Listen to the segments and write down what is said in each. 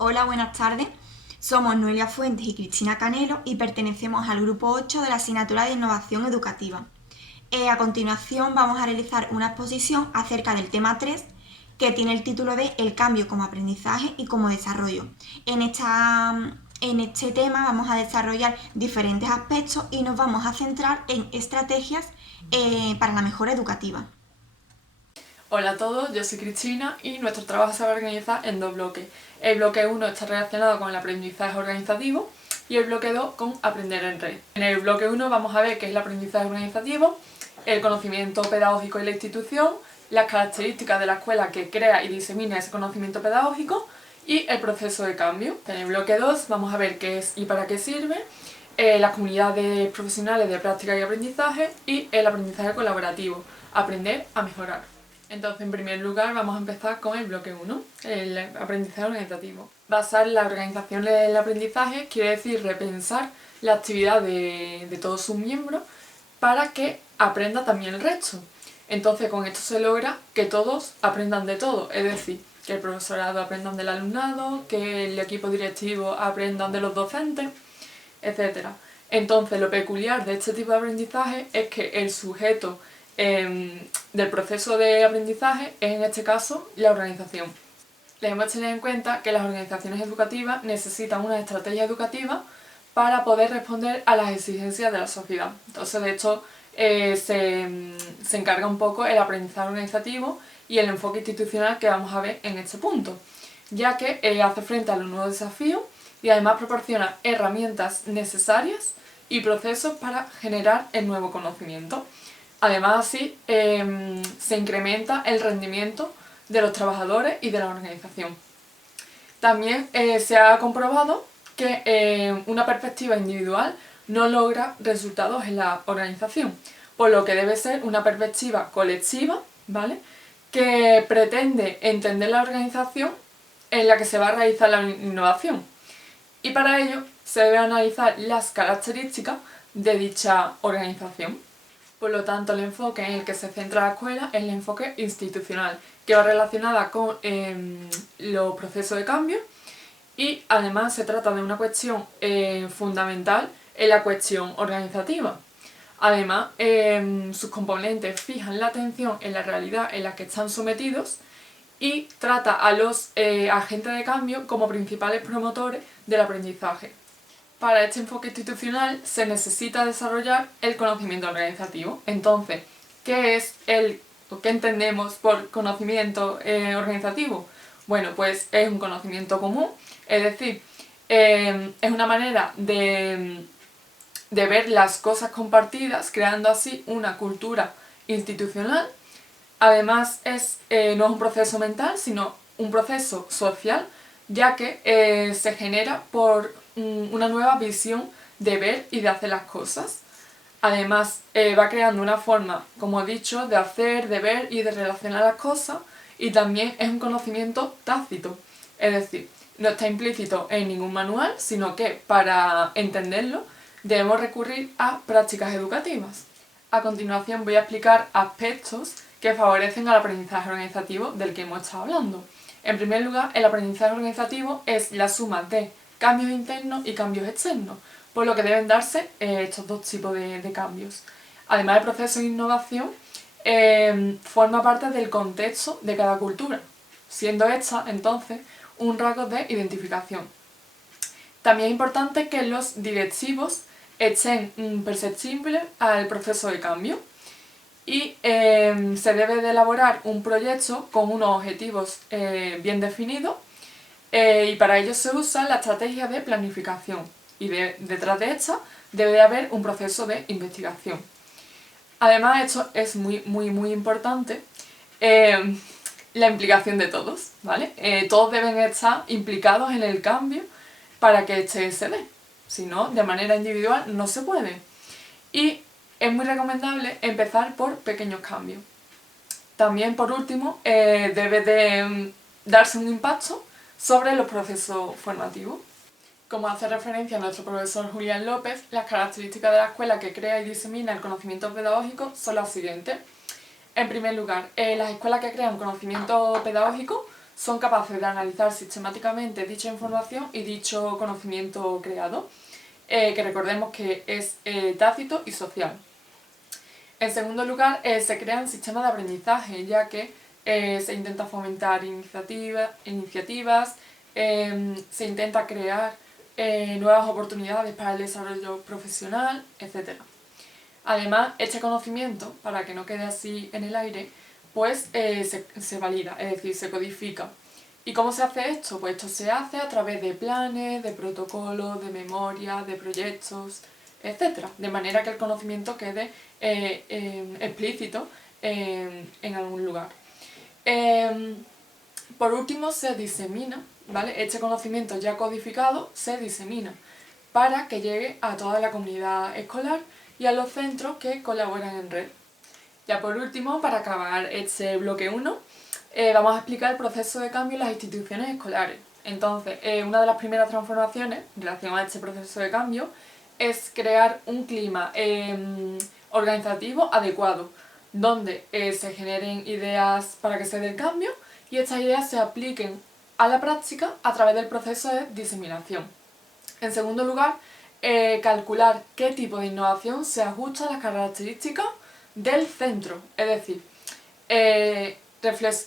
Hola, buenas tardes. Somos Noelia Fuentes y Cristina Canelo y pertenecemos al grupo 8 de la asignatura de Innovación Educativa. A continuación vamos a realizar una exposición acerca del tema 3 que tiene el título de El cambio como aprendizaje y como desarrollo. En este tema vamos a desarrollar diferentes aspectos y nos vamos a centrar en estrategias para la mejora educativa. Hola a todos, yo soy Cristina y nuestro trabajo se va a organizar en dos bloques. El bloque 1 está relacionado con el aprendizaje organizativo y el bloque 2 con aprender en red. En el bloque 1 vamos a ver qué es el aprendizaje organizativo, el conocimiento pedagógico y la institución, las características de la escuela que crea y disemina ese conocimiento pedagógico y el proceso de cambio. En el bloque 2 vamos a ver qué es y para qué sirve, las comunidades profesionales de práctica y aprendizaje y el aprendizaje colaborativo, aprender a mejorar. Entonces, en primer lugar, vamos a empezar con el bloque 1, el aprendizaje organizativo. Basar la organización del aprendizaje quiere decir repensar la actividad de todos sus miembros para que aprenda también el resto. Entonces, con esto se logra que todos aprendan de todo, es decir, que el profesorado aprendan del alumnado, que el equipo directivo aprendan de los docentes, etc. Entonces, lo peculiar de este tipo de aprendizaje es que el sujeto del proceso de aprendizaje es, en este caso, la organización. Debemos tener en cuenta que las organizaciones educativas necesitan una estrategia educativa para poder responder a las exigencias de la sociedad. Entonces, de hecho, se encarga un poco el aprendizaje organizativo y el enfoque institucional que vamos a ver en este punto, ya que hace frente a los nuevos desafíos y además proporciona herramientas necesarias y procesos para generar el nuevo conocimiento. Además, así se incrementa el rendimiento de los trabajadores y de la organización. También se ha comprobado que una perspectiva individual no logra resultados en la organización, por lo que debe ser una perspectiva colectiva, ¿vale?, que pretende entender la organización en la que se va a realizar la innovación. Y para ello se debe analizar las características de dicha organización. Por lo tanto, el enfoque en el que se centra la escuela es el enfoque institucional, que va relacionada con los procesos de cambio y además se trata de una cuestión fundamental en la cuestión organizativa. Además, sus componentes fijan la atención en la realidad en la que están sometidos y trata a los agentes de cambio como principales promotores del aprendizaje. Para este enfoque institucional se necesita desarrollar el conocimiento organizativo. Entonces, ¿qué entendemos por conocimiento organizativo? Bueno, pues es un conocimiento común, es decir, es una manera de ver las cosas compartidas, creando así una cultura institucional. Además, no es un proceso mental, sino un proceso social, ya que se genera por una nueva visión de ver y de hacer las cosas. Además, va creando una forma, como he dicho, de hacer, de ver y de relacionar las cosas, y también es un conocimiento tácito, es decir, no está implícito en ningún manual, sino que para entenderlo debemos recurrir a prácticas educativas. A continuación voy a explicar aspectos que favorecen al aprendizaje organizativo del que hemos estado hablando. En primer lugar, el aprendizaje organizativo es la suma de cambios internos y cambios externos, por lo que deben darse estos dos tipos de cambios. Además, el proceso de innovación forma parte del contexto de cada cultura, siendo esta, entonces, un rasgo de identificación. También es importante que los directivos estén perceptibles al proceso de cambio y se debe de elaborar un proyecto con unos objetivos bien definidos y para ello se usa la estrategia de planificación y detrás de esta debe de haber un proceso de investigación. Además, esto es muy importante, la implicación de todos, ¿vale? Todos deben estar implicados en el cambio para que este se dé, si no, de manera individual no se puede. Y es muy recomendable empezar por pequeños cambios. También, por último, debe de darse un impacto sobre los procesos formativos. Como hace referencia a nuestro profesor Julián López, las características de la escuela que crea y disemina el conocimiento pedagógico son las siguientes. En primer lugar, las escuelas que crean conocimiento pedagógico son capaces de analizar sistemáticamente dicha información y dicho conocimiento creado, que recordemos que es tácito y social. En segundo lugar, se crean sistemas de aprendizaje, ya que se intenta fomentar iniciativas, se intenta crear nuevas oportunidades para el desarrollo profesional, etc. Además, este conocimiento, para que no quede así en el aire, pues se valida, es decir, se codifica. ¿Y cómo se hace esto? Pues esto se hace a través de planes, de protocolos, de memorias, de proyectos, etc. De manera que el conocimiento quede explícito en algún lugar. Por último, se disemina, ¿vale? Este conocimiento ya codificado se disemina para que llegue a toda la comunidad escolar y a los centros que colaboran en red. Ya por último, para acabar este bloque 1, vamos a explicar el proceso de cambio en las instituciones escolares. Entonces, una de las primeras transformaciones en relación a este proceso de cambio es crear un clima organizativo adecuado, donde se generen ideas para que se dé el cambio y estas ideas se apliquen a la práctica a través del proceso de diseminación. En segundo lugar, calcular qué tipo de innovación se ajusta a las características del centro, es decir,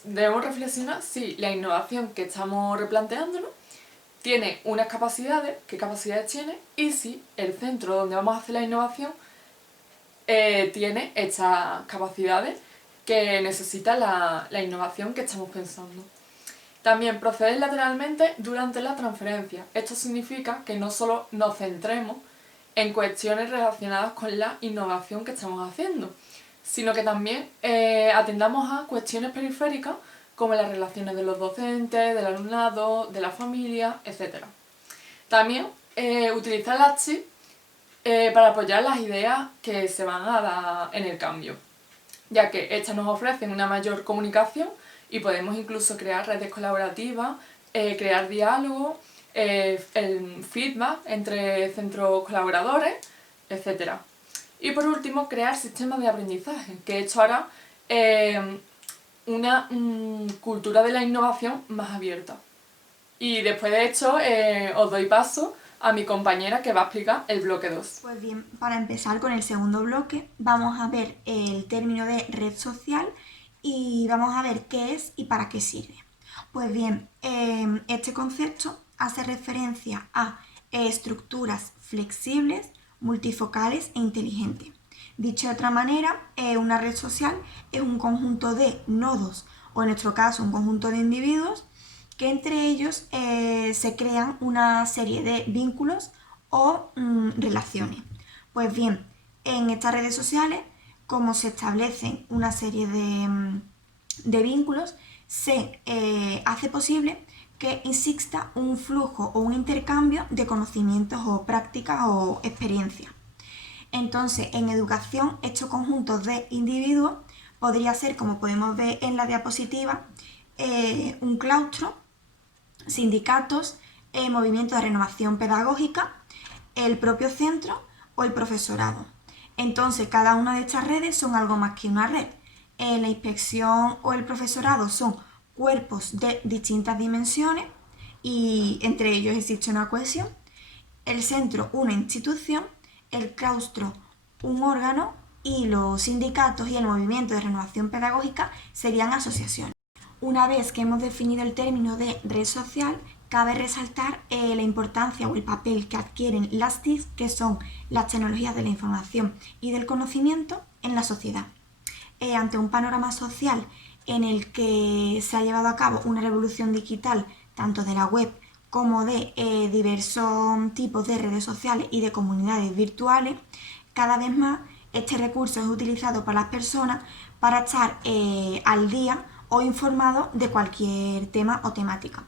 debemos reflexionar si la innovación que estamos replanteándonos tiene unas capacidades, qué capacidades tiene, y si el centro donde vamos a hacer la innovación tiene estas capacidades que necesita la innovación que estamos pensando. También proceder lateralmente durante la transferencia. Esto significa que no solo nos centremos en cuestiones relacionadas con la innovación que estamos haciendo, sino que también atendamos a cuestiones periféricas como las relaciones de los docentes, del alumnado, de la familia, etc. También utilizar las TIC para apoyar las ideas que se van a dar en el cambio, ya que estas nos ofrecen una mayor comunicación y podemos incluso crear redes colaborativas, crear diálogo, el feedback entre centros colaboradores, etc. Y por último, crear sistemas de aprendizaje, que esto hará una cultura de la innovación más abierta. Y después de esto os doy paso a mi compañera que va a explicar el bloque 2. Pues bien, para empezar con el segundo bloque, vamos a ver el término de red social y vamos a ver qué es y para qué sirve. Pues bien, este concepto hace referencia a estructuras flexibles, multifocales e inteligentes. Dicho de otra manera, una red social es un conjunto de nodos, o en nuestro caso un conjunto de individuos, que entre ellos se crean una serie de vínculos o relaciones. Pues bien, en estas redes sociales, como se establecen una serie de vínculos, se hace posible que exista un flujo o un intercambio de conocimientos o prácticas o experiencias. Entonces, en educación, estos conjuntos de individuos podría ser, como podemos ver en la diapositiva, un claustro, sindicatos, movimientos de renovación pedagógica, el propio centro o el profesorado. Entonces, cada una de estas redes son algo más que una red. La inspección o el profesorado son cuerpos de distintas dimensiones y entre ellos existe una cohesión. El centro, una institución, el claustro, un órgano y los sindicatos y el movimiento de renovación pedagógica serían asociaciones. Una vez que hemos definido el término de red social, cabe resaltar la importancia o el papel que adquieren las TIC, que son las tecnologías de la información y del conocimiento, en la sociedad. Ante un panorama social en el que se ha llevado a cabo una revolución digital, tanto de la web como de diversos tipos de redes sociales y de comunidades virtuales, cada vez más este recurso es utilizado por las personas para estar al día o informados de cualquier tema o temática.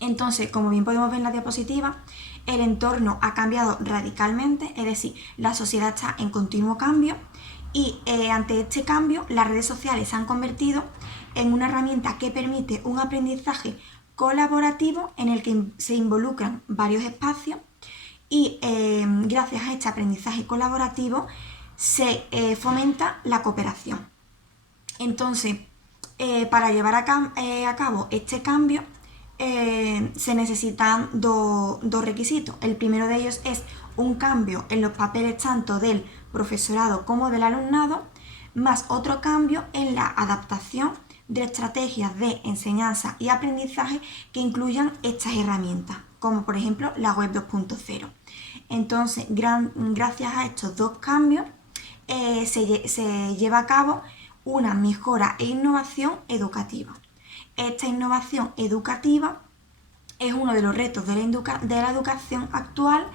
Entonces, como bien podemos ver en la diapositiva, el entorno ha cambiado radicalmente, es decir, la sociedad está en continuo cambio y ante este cambio las redes sociales se han convertido en una herramienta que permite un aprendizaje colaborativo en el que se involucran varios espacios y gracias a este aprendizaje colaborativo se fomenta la cooperación. Entonces, Para llevar a cabo este cambio se necesitan dos requisitos. El primero de ellos es un cambio en los papeles tanto del profesorado como del alumnado, más otro cambio en la adaptación de estrategias de enseñanza y aprendizaje que incluyan estas herramientas, como por ejemplo la web 2.0. Entonces, gracias a estos dos cambios se lleva a cabo una mejora e innovación educativa. Esta innovación educativa es uno de los retos de la educación actual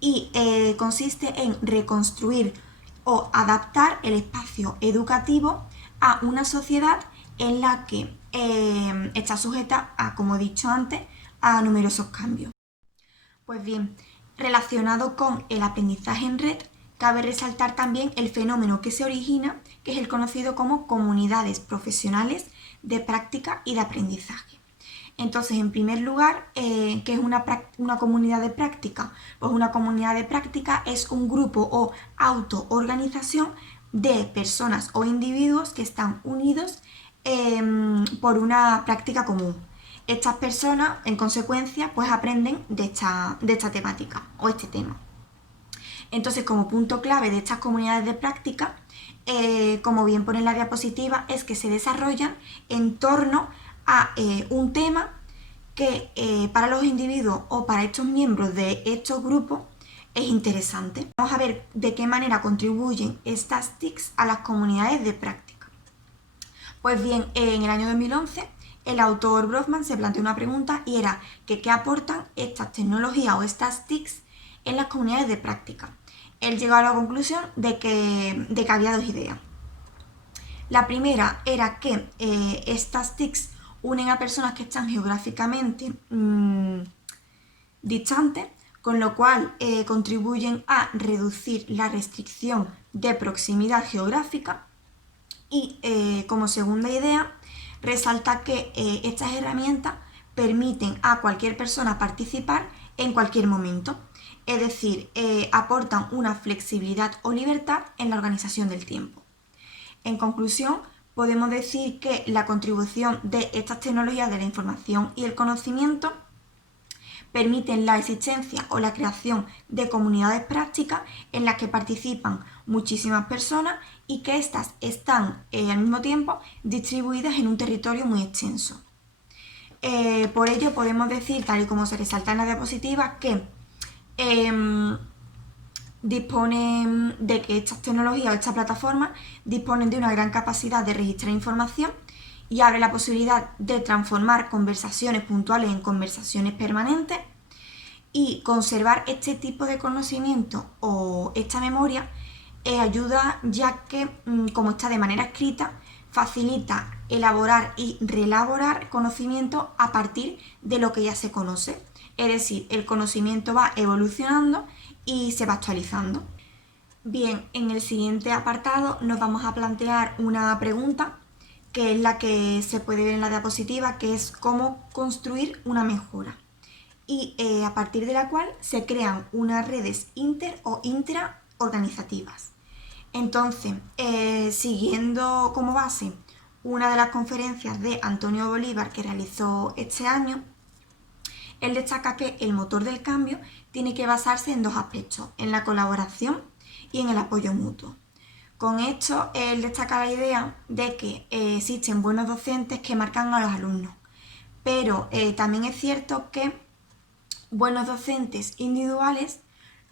y consiste en reconstruir o adaptar el espacio educativo a una sociedad en la que está sujeta a, como he dicho antes, a numerosos cambios. Pues bien, relacionado con el aprendizaje en red, cabe resaltar también el fenómeno que se origina, que es el conocido como comunidades profesionales de práctica y de aprendizaje. Entonces, en primer lugar, ¿qué es una comunidad de práctica? Pues una comunidad de práctica es un grupo o autoorganización de personas o individuos que están unidos por una práctica común. Estas personas, en consecuencia, pues aprenden de esta temática o este tema. Entonces, como punto clave de estas comunidades de práctica, como bien pone en la diapositiva, es que se desarrollan en torno a un tema que para los individuos o para estos miembros de estos grupos es interesante. Vamos a ver de qué manera contribuyen estas TICs a las comunidades de práctica. Pues bien, en el año 2011 el autor Brodmann se planteó una pregunta y era que qué aportan estas tecnologías o estas TICs en las comunidades de práctica. Él llegó a la conclusión de que había dos ideas. La primera era que estas TICs unen a personas que están geográficamente distantes, con lo cual contribuyen a reducir la restricción de proximidad geográfica. Y como segunda idea, resalta que estas herramientas permiten a cualquier persona participar en cualquier momento. Es decir, aportan una flexibilidad o libertad en la organización del tiempo. En conclusión, podemos decir que la contribución de estas tecnologías de la información y el conocimiento permiten la existencia o la creación de comunidades prácticas en las que participan muchísimas personas y que éstas están al mismo tiempo distribuidas en un territorio muy extenso. Por ello podemos decir, tal y como se resalta en la diapositiva, que disponen de que estas tecnologías o estas plataformas disponen de una gran capacidad de registrar información y abre la posibilidad de transformar conversaciones puntuales en conversaciones permanentes y conservar este tipo de conocimiento o esta memoria ayuda, ya que, como está de manera escrita, facilita elaborar y reelaborar conocimiento a partir de lo que ya se conoce. Es decir, el conocimiento va evolucionando y se va actualizando. Bien, en el siguiente apartado nos vamos a plantear una pregunta, que es la que se puede ver en la diapositiva, que es cómo construir una mejora. Y a partir de la cual se crean unas redes inter o intraorganizativas. Entonces, siguiendo como base una de las conferencias de Antonio Bolívar que realizó este año, él destaca que el motor del cambio tiene que basarse en dos aspectos, en la colaboración y en el apoyo mutuo. Con esto, él destaca la idea de que existen buenos docentes que marcan a los alumnos, pero también es cierto que buenos docentes individuales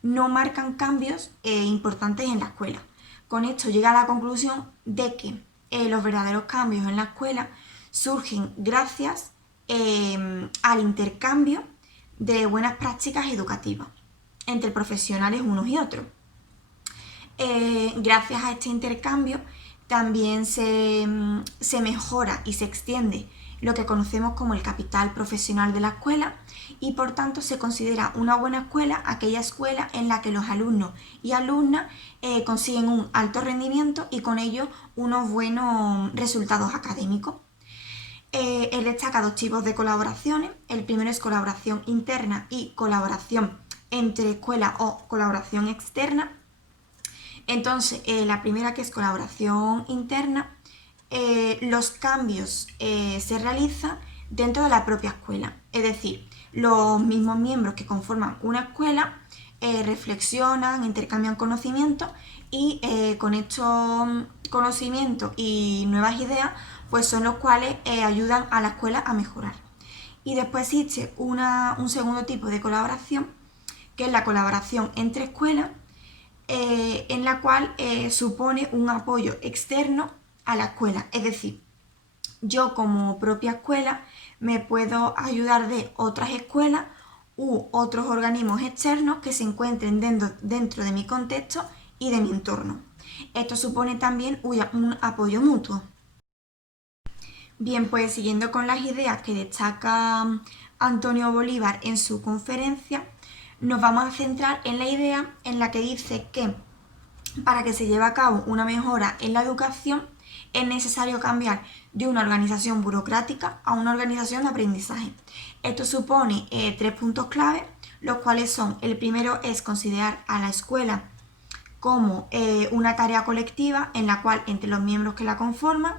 no marcan cambios importantes en la escuela. Con esto llega a la conclusión de que los verdaderos cambios en la escuela surgen gracias al intercambio de buenas prácticas educativas entre profesionales unos y otros. Gracias a este intercambio también se mejora y se extiende lo que conocemos como el capital profesional de la escuela y por tanto se considera una buena escuela aquella escuela en la que los alumnos y alumnas consiguen un alto rendimiento y con ello unos buenos resultados académicos. Él destaca dos tipos de colaboraciones. El primero es colaboración interna y colaboración entre escuelas o colaboración externa. Entonces, la primera, que es colaboración interna, los cambios se realizan dentro de la propia escuela. Es decir, los mismos miembros que conforman una escuela reflexionan, intercambian conocimientos y con estos conocimientos y nuevas ideas pues son los cuales ayudan a la escuela a mejorar. Y después existe un segundo tipo de colaboración, que es la colaboración entre escuelas, en la cual supone un apoyo externo a la escuela. Es decir, yo como propia escuela me puedo ayudar de otras escuelas u otros organismos externos que se encuentren dentro de mi contexto y de mi entorno. Esto supone también un apoyo mutuo. Bien, pues siguiendo con las ideas que destaca Antonio Bolívar en su conferencia, nos vamos a centrar en la idea en la que dice que para que se lleve a cabo una mejora en la educación es necesario cambiar de una organización burocrática a una organización de aprendizaje. Esto supone 3 puntos clave, los cuales son: el primero es considerar a la escuela como una tarea colectiva en la cual entre los miembros que la conforman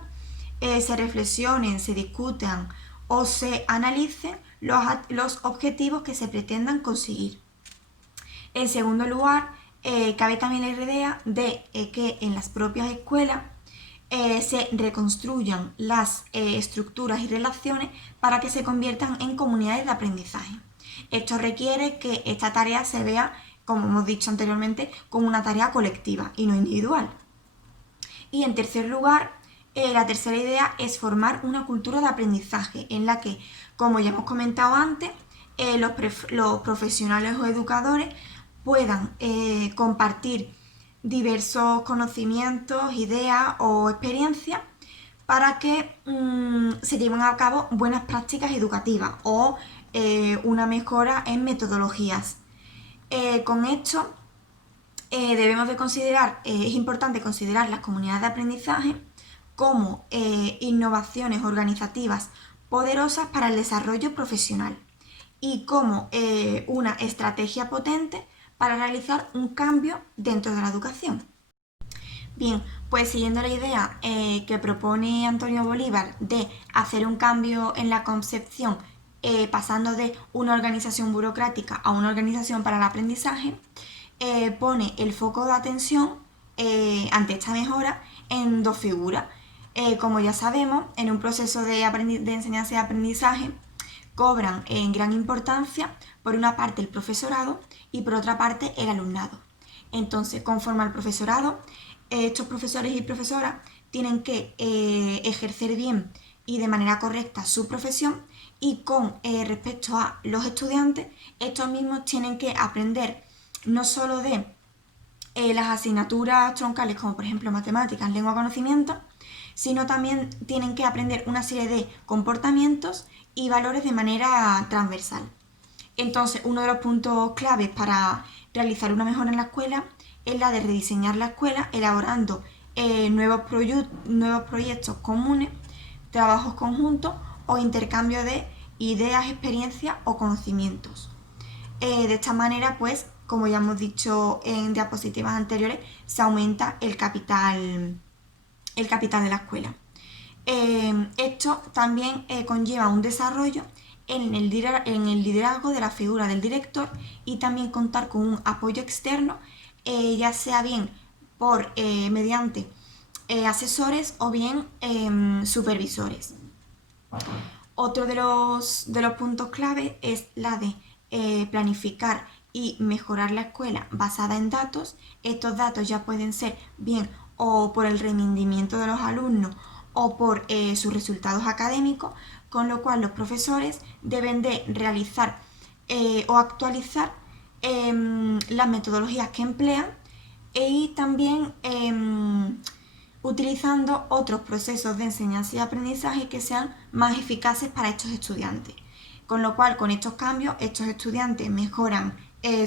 se reflexionen, se discutan o se analicen los objetivos que se pretendan conseguir. En segundo lugar, cabe también la idea de que en las propias escuelas se reconstruyan las estructuras y relaciones para que se conviertan en comunidades de aprendizaje. Esto requiere que esta tarea se vea, como hemos dicho anteriormente, como una tarea colectiva y no individual. Y en tercer lugar, la tercera idea es formar una cultura de aprendizaje en la que, como ya hemos comentado antes, los profesionales o educadores puedan compartir diversos conocimientos, ideas o experiencias para que se lleven a cabo buenas prácticas educativas o una mejora en metodologías. Con esto debemos de considerar, es importante considerar las comunidades de aprendizaje como innovaciones organizativas poderosas para el desarrollo profesional y como una estrategia potente para realizar un cambio dentro de la educación. Bien, pues siguiendo la idea que propone Antonio Bolívar de hacer un cambio en la concepción pasando de una organización burocrática a una organización para el aprendizaje, pone el foco de atención ante esta mejora en 2 figuras. Como ya sabemos, en un proceso de enseñanza y aprendizaje cobran en gran importancia, por una parte, el profesorado y por otra parte, el alumnado. Entonces, conforme al profesorado, estos profesores y profesoras tienen que ejercer bien y de manera correcta su profesión, y con respecto a los estudiantes, estos mismos tienen que aprender no solo de las asignaturas troncales, como por ejemplo matemáticas, lengua, conocimiento, sino también tienen que aprender una serie de comportamientos y valores de manera transversal. Entonces, uno de los puntos claves para realizar una mejora en la escuela es la de rediseñar la escuela, elaborando nuevos proyectos comunes, trabajos conjuntos o intercambio de ideas, experiencias o conocimientos. De esta manera, pues, como ya hemos dicho en diapositivas anteriores, se aumenta el capital de la escuela. Esto también conlleva un desarrollo en el liderazgo de la figura del director y también contar con un apoyo externo, ya sea bien mediante asesores o bien supervisores. Otro de los puntos clave es la de planificar y mejorar la escuela basada en datos. Estos datos ya pueden ser bien o por el rendimiento de los alumnos o por sus resultados académicos, con lo cual los profesores deben de realizar o actualizar las metodologías que emplean y también utilizando otros procesos de enseñanza y aprendizaje que sean más eficaces para estos estudiantes. Con lo cual, con estos cambios, estos estudiantes mejoran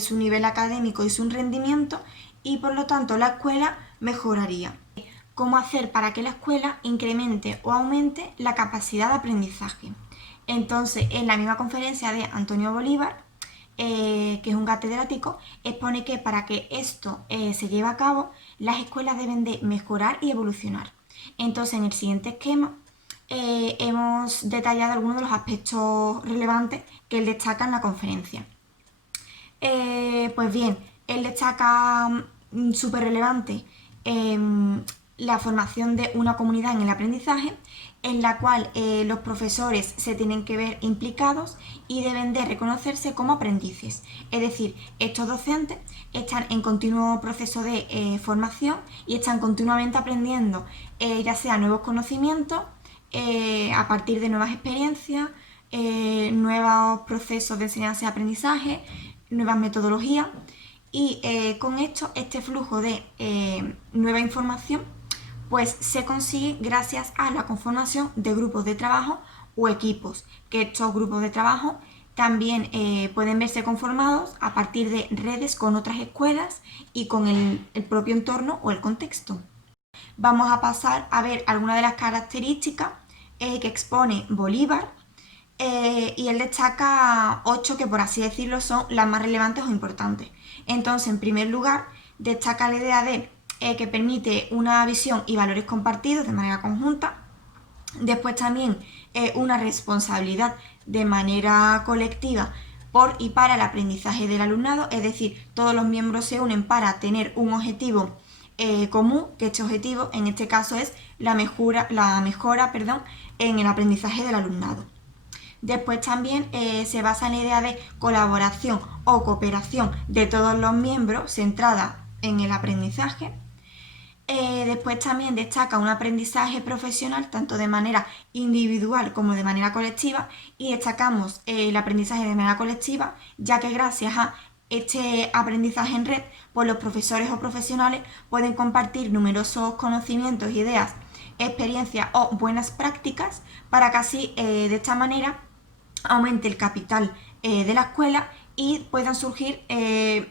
su nivel académico y su rendimiento y por lo tanto la escuela mejoraría. ¿Cómo hacer para que la escuela incremente o aumente la capacidad de aprendizaje? Entonces, en la misma conferencia de Antonio Bolívar, que es un catedrático, expone que para que esto se lleve a cabo, las escuelas deben de mejorar y evolucionar. Entonces, en el siguiente esquema hemos detallado algunos de los aspectos relevantes que él destaca en la conferencia. Pues bien, él destaca súper relevante la formación de una comunidad en el aprendizaje, en la cual los profesores se tienen que ver implicados y deben de reconocerse como aprendices. Es decir, estos docentes están en continuo proceso de formación y están continuamente aprendiendo ya sea nuevos conocimientos a partir de nuevas experiencias, nuevos procesos de enseñanza y aprendizaje, nuevas metodologías y con esto este flujo de nueva información pues se consigue gracias a la conformación de grupos de trabajo o equipos, que estos grupos de trabajo también pueden verse conformados a partir de redes con otras escuelas y con el propio entorno o el contexto. Vamos a pasar a ver algunas de las características que expone Bolívar y él destaca 8 que por así decirlo son las más relevantes o importantes. Entonces, en primer lugar, destaca la idea de que permite una visión y valores compartidos de manera conjunta. Después también una responsabilidad de manera colectiva por y para el aprendizaje del alumnado, es decir, todos los miembros se unen para tener un objetivo común, que este objetivo en este caso es la mejora en el aprendizaje del alumnado. Después también se basa en la idea de colaboración o cooperación de todos los miembros centrada en el aprendizaje. Después también destaca un aprendizaje profesional tanto de manera individual como de manera colectiva y destacamos el aprendizaje de manera colectiva ya que gracias a este aprendizaje en red pues los profesores o profesionales pueden compartir numerosos conocimientos, ideas, experiencias o buenas prácticas para que así de esta manera aumente el capital de la escuela y puedan surgir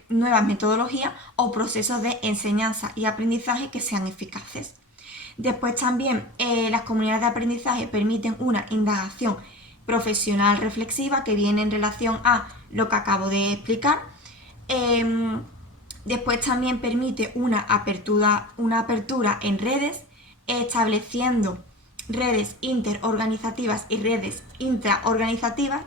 nuevas metodologías o procesos de enseñanza y aprendizaje que sean eficaces. Después también las comunidades de aprendizaje permiten una indagación profesional reflexiva que viene en relación a lo que acabo de explicar. Después también permite una apertura en redes, estableciendo redes interorganizativas y redes intraorganizativas.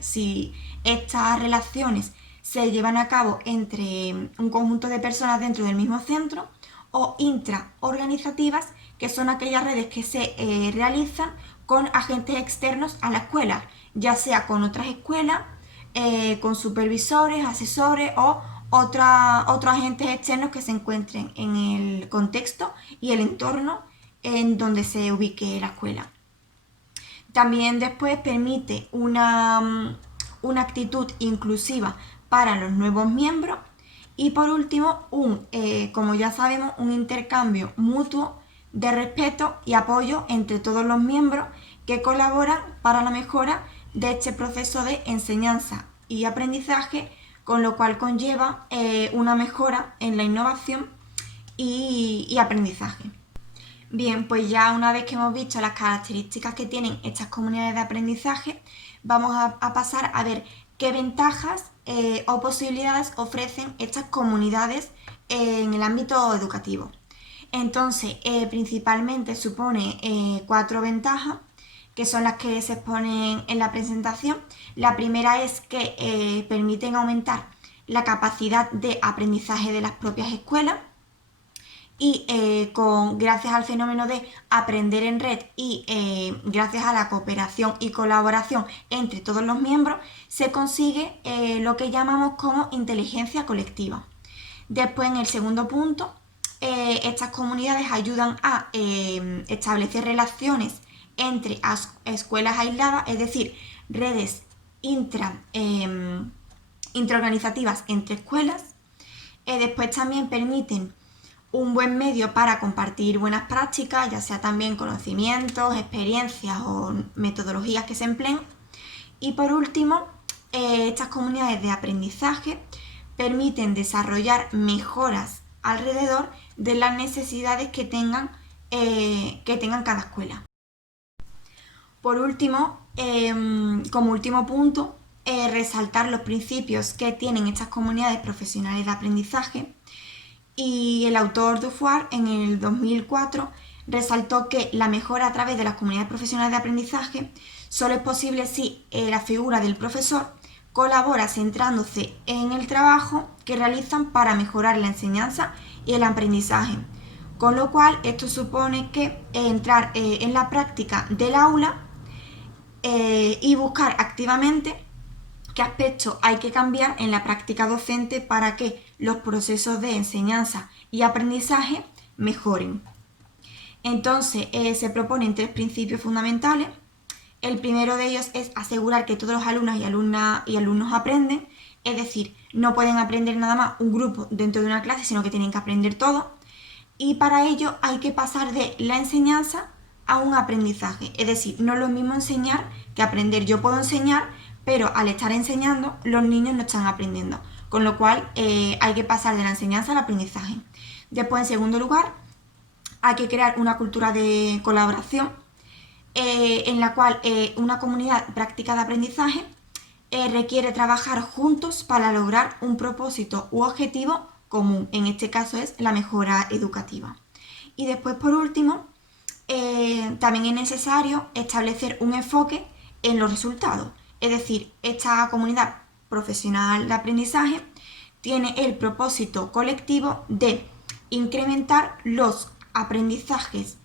Si estas relaciones se llevan a cabo entre un conjunto de personas dentro del mismo centro, o intraorganizativas, que son aquellas redes que se realizan con agentes externos a la escuela, ya sea con otras escuelas, con supervisores, asesores o otros agentes externos que se encuentren en el contexto y el entorno en donde se ubique la escuela. También después permite una actitud inclusiva para los nuevos miembros y por último, como ya sabemos, un intercambio mutuo de respeto y apoyo entre todos los miembros que colaboran para la mejora de este proceso de enseñanza y aprendizaje, con lo cual conlleva una mejora en la innovación y aprendizaje. Bien, pues ya una vez que hemos visto las características que tienen estas comunidades de aprendizaje, vamos a pasar a ver qué ventajas o posibilidades ofrecen estas comunidades en el ámbito educativo. Entonces, principalmente supone 4 ventajas, que son las que se exponen en la presentación. La primera es que permiten aumentar la capacidad de aprendizaje de las propias escuelas y gracias al fenómeno de aprender en red y gracias a la cooperación y colaboración entre todos los miembros se consigue lo que llamamos como inteligencia colectiva. Después, en el segundo punto, estas comunidades ayudan a establecer relaciones entre escuelas aisladas, es decir, redes intraorganizativas entre escuelas. Después también permiten un buen medio para compartir buenas prácticas, ya sea también conocimientos, experiencias o metodologías que se empleen. Y por último, estas comunidades de aprendizaje permiten desarrollar mejoras alrededor de las necesidades que tengan cada escuela. Por último, como último punto, resaltar los principios que tienen estas comunidades profesionales de aprendizaje. Y el autor Dufour en el 2004 resaltó que la mejora a través de las comunidades profesionales de aprendizaje solo es posible si la figura del profesor colabora centrándose en el trabajo que realizan para mejorar la enseñanza y el aprendizaje. Con lo cual, esto supone que entrar en la práctica del aula y buscar activamente qué aspectos hay que cambiar en la práctica docente para que los procesos de enseñanza y aprendizaje mejoren. Entonces, se proponen 3 principios fundamentales. El primero de ellos es asegurar que todos los alumnos y alumnos aprenden, es decir, no pueden aprender nada más un grupo dentro de una clase, sino que tienen que aprender todos. Y para ello hay que pasar de la enseñanza a un aprendizaje, es decir, no es lo mismo enseñar que aprender. Yo puedo enseñar, pero al estar enseñando, los niños no están aprendiendo, con lo cual hay que pasar de la enseñanza al aprendizaje. Después, en segundo lugar, hay que crear una cultura de colaboración en la cual una comunidad práctica de aprendizaje requiere trabajar juntos para lograr un propósito u objetivo común, en este caso es la mejora educativa. Y después, por último, también es necesario establecer un enfoque en los resultados, es decir, esta comunidad profesional de aprendizaje tiene el propósito colectivo de incrementar los aprendizajes,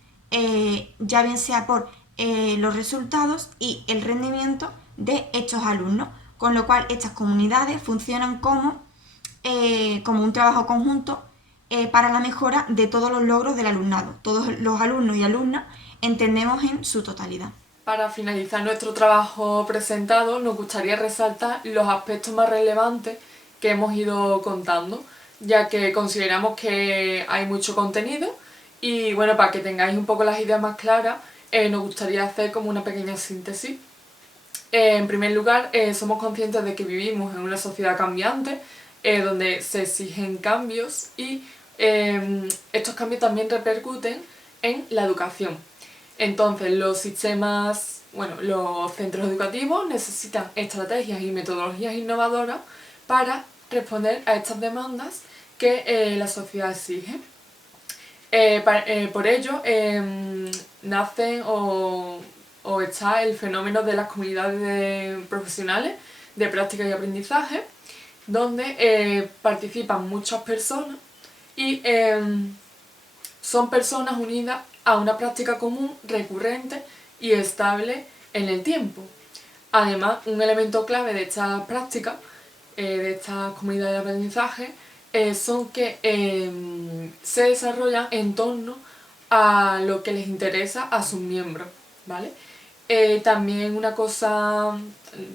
ya bien sea por los resultados y el rendimiento de estos alumnos, con lo cual estas comunidades funcionan como un trabajo conjunto para la mejora de todos los logros del alumnado. Todos los alumnos y alumnas entendemos en su totalidad. Para finalizar nuestro trabajo presentado, nos gustaría resaltar los aspectos más relevantes que hemos ido contando, ya que consideramos que hay mucho contenido y bueno, para que tengáis un poco las ideas más claras, nos gustaría hacer como una pequeña síntesis. En primer lugar, somos conscientes de que vivimos en una sociedad cambiante, donde se exigen cambios y estos cambios también repercuten en la educación. Entonces, los centros educativos necesitan estrategias y metodologías innovadoras para responder a estas demandas que la sociedad exige. Por ello, nacen o está el fenómeno de las comunidades profesionales de práctica y aprendizaje, donde participan muchas personas y son personas unidas a una práctica común, recurrente y estable en el tiempo. Además, un elemento clave de estas prácticas, de estas comunidades de aprendizaje, son que se desarrollan en torno a lo que les interesa a sus miembros, ¿vale? También una cosa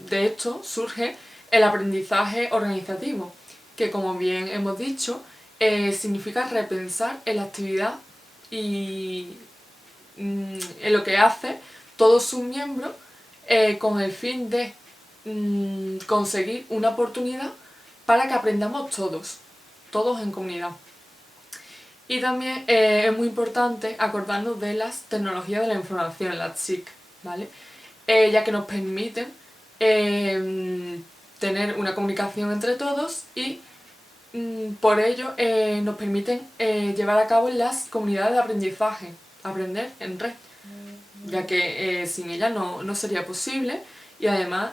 de esto surge el aprendizaje organizativo, que como bien hemos dicho, significa repensar en la actividad y en lo que hace todos sus miembros con el fin de conseguir una oportunidad para que aprendamos todos en comunidad. Y también es muy importante acordarnos de las tecnologías de la información, las TIC, ¿vale? Ya que nos permiten tener una comunicación entre todos y por ello nos permiten llevar a cabo las comunidades de aprendizaje, aprender en red, ya que sin ellas no sería posible y además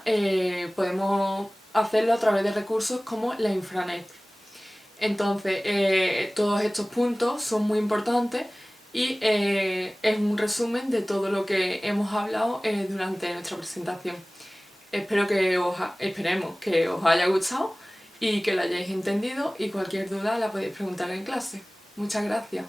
podemos hacerlo a través de recursos como la infranet. Entonces, todos estos puntos son muy importantes y es un resumen de todo lo que hemos hablado durante nuestra presentación. Esperemos que os haya gustado y que lo hayáis entendido y cualquier duda la podéis preguntar en clase. Muchas gracias.